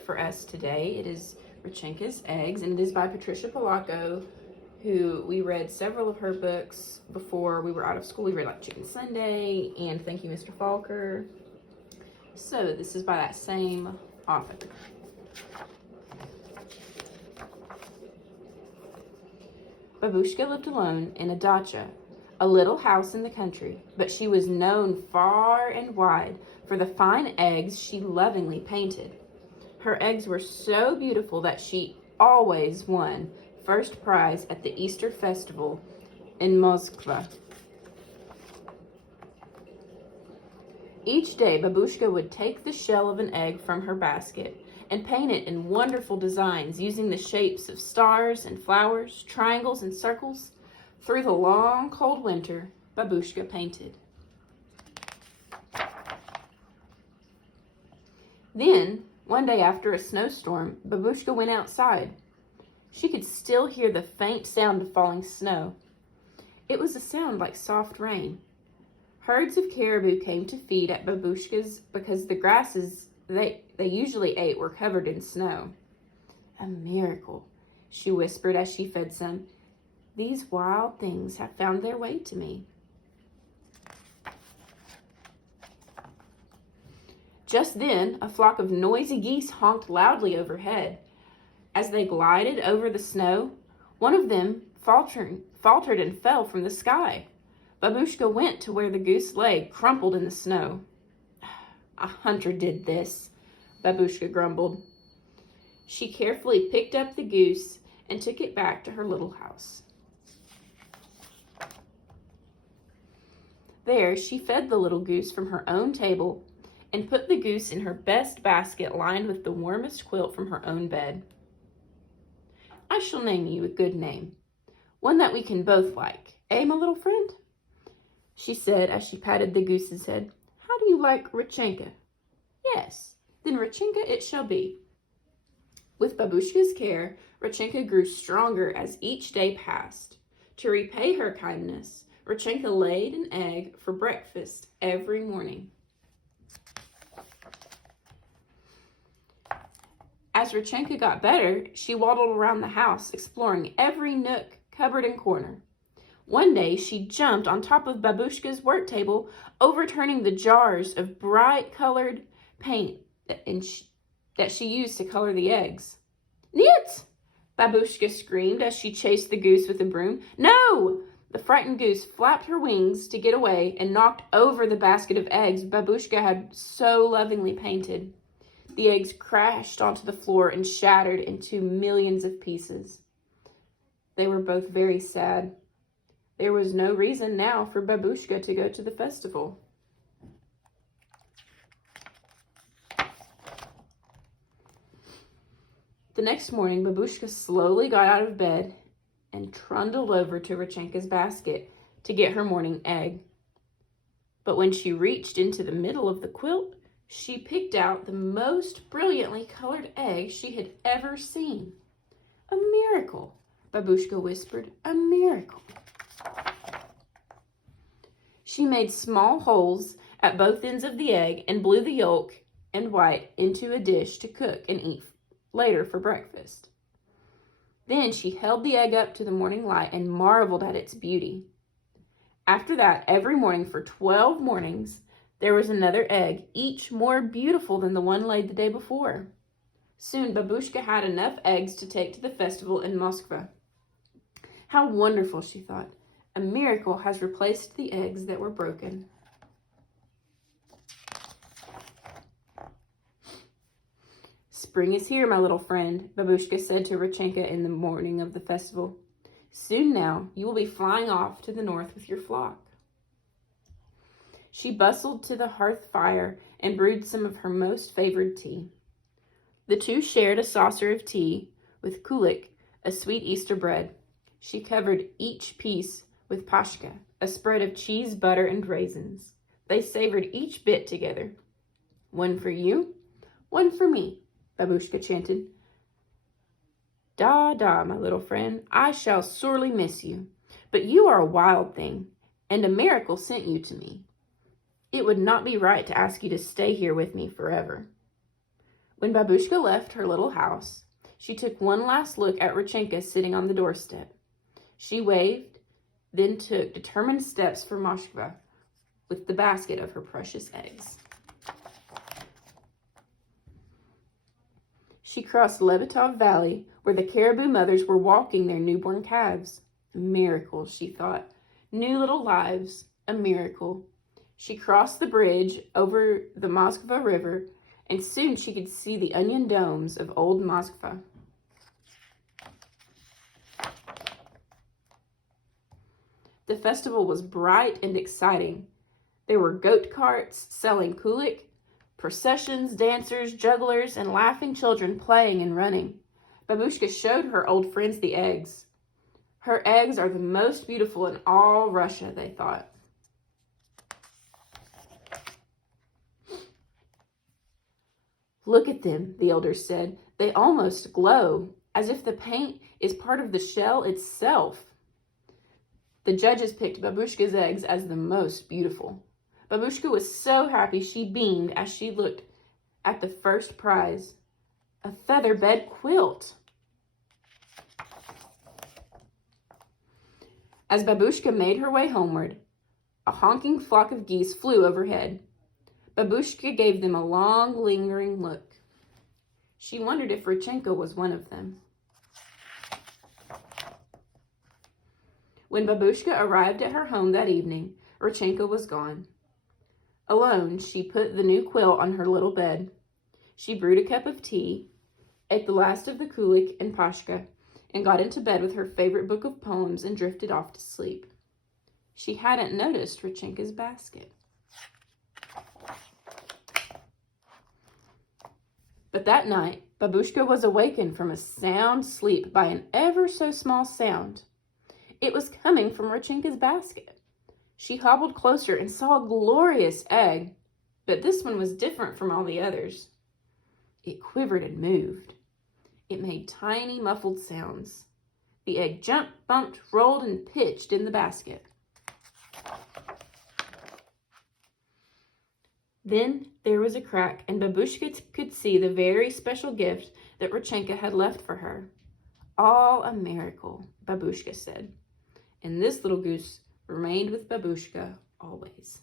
book for us today. It is Rechenka's Eggs, and it is by Patricia Polacco, who we read several of her books before we were out of school. We read like Chicken Sunday and Thank You, Mr. Falker. So this is by that same author. Babushka lived alone in a dacha, a little house in the country, but she was known far and wide for the fine eggs she lovingly painted. Her eggs were so beautiful that she always won first prize at the Easter festival in Moskva. Each day, Babushka would take the shell of an egg from her basket and paint it in wonderful designs using the shapes of stars and flowers, triangles and circles. Through the long, cold winter, Babushka painted. Then, one day after a snowstorm, Babushka went outside. She could still hear the faint sound of falling snow. It was a sound like soft rain. Herds of caribou came to feed at Babushka's because the grasses they usually ate were covered in snow. A miracle, she whispered as she fed some. These wild things have found their way to me. Just then, a flock of noisy geese honked loudly overhead. As they glided over the snow, one of them faltered and fell from the sky. Babushka went to where the goose lay, crumpled in the snow. A hunter did this, Babushka grumbled. She carefully picked up the goose and took it back to her little house. There, she fed the little goose from her own table and put the goose in her best basket lined with the warmest quilt from her own bed. I shall name you a good name, one that we can both like, eh, my little friend? She said as she patted the goose's head. How do you like Rechenka? Yes, then Rechenka it shall be. With Babushka's care, Rechenka grew stronger as each day passed. To repay her kindness, Rechenka laid an egg for breakfast every morning. As Rechenka got better, she waddled around the house, exploring every nook, cupboard, and corner. One day, she jumped on top of Babushka's work table, overturning the jars of bright-colored paint that she used to color the eggs. Niet! Babushka screamed as she chased the goose with a broom. No! The frightened goose flapped her wings to get away and knocked over the basket of eggs Babushka had so lovingly painted. The eggs crashed onto the floor and shattered into millions of pieces. They were both very sad. There was no reason now for Babushka to go to the festival. The next morning, Babushka slowly got out of bed and trundled over to Rechenka's basket to get her morning egg. But when she reached into the middle of the quilt, she picked out the most brilliantly colored egg she had ever seen. A miracle, Babushka whispered, a miracle. She made small holes at both ends of the egg and blew the yolk and white into a dish to cook and eat later for breakfast. Then she held the egg up to the morning light and marveled at its beauty. After that, every morning for 12 mornings, there was another egg, each more beautiful than the one laid the day before. Soon, Babushka had enough eggs to take to the festival in Moskva. How wonderful, she thought. A miracle has replaced the eggs that were broken. Spring is here, my little friend, Babushka said to Rechenka in the morning of the festival. Soon now, you will be flying off to the north with your flock. She bustled to the hearth fire and brewed some of her most favored tea. The two shared a saucer of tea with kulik, a sweet Easter bread. She covered each piece with pashka, a spread of cheese, butter, and raisins. They savored each bit together. One for you, one for me, Babushka chanted. Da, da, my little friend, I shall sorely miss you, but you are a wild thing, and a miracle sent you to me. It would not be right to ask you to stay here with me forever. When Babushka left her little house, she took one last look at Rechenka sitting on the doorstep. She waved, then took determined steps for Moskva with the basket of her precious eggs. She crossed Lebetov Valley, where the caribou mothers were walking their newborn calves. A miracle, she thought. New little lives, a miracle. She crossed the bridge over the Moskva River, and soon she could see the onion domes of old Moskva. The festival was bright and exciting. There were goat carts selling kulik, processions, dancers, jugglers, and laughing children playing and running. Babushka showed her old friends the eggs. Her eggs are the most beautiful in all Russia, they thought. Look at them, the elders said. They almost glow, as if the paint is part of the shell itself. The judges picked Babushka's eggs as the most beautiful. Babushka was so happy she beamed as she looked at the first prize, a feather bed quilt. As Babushka made her way homeward, a honking flock of geese flew overhead. Babushka gave them a long, lingering look. She wondered if Rechenka was one of them. When Babushka arrived at her home that evening, Rechenka was gone. Alone, she put the new quilt on her little bed. She brewed a cup of tea, ate the last of the kulik and pashka, and got into bed with her favorite book of poems and drifted off to sleep. She hadn't noticed Rechenka's basket. But that night, Babushka was awakened from a sound sleep by an ever so small sound. It was coming from Rechenka's basket. She hobbled closer and saw a glorious egg, but this one was different from all the others. It quivered and moved. It made tiny, muffled sounds. The egg jumped, bumped, rolled, and pitched in the basket. Then there was a crack, and Babushka could see the very special gift that Rechenka had left for her. All a miracle, Babushka said. And this little goose remained with Babushka always.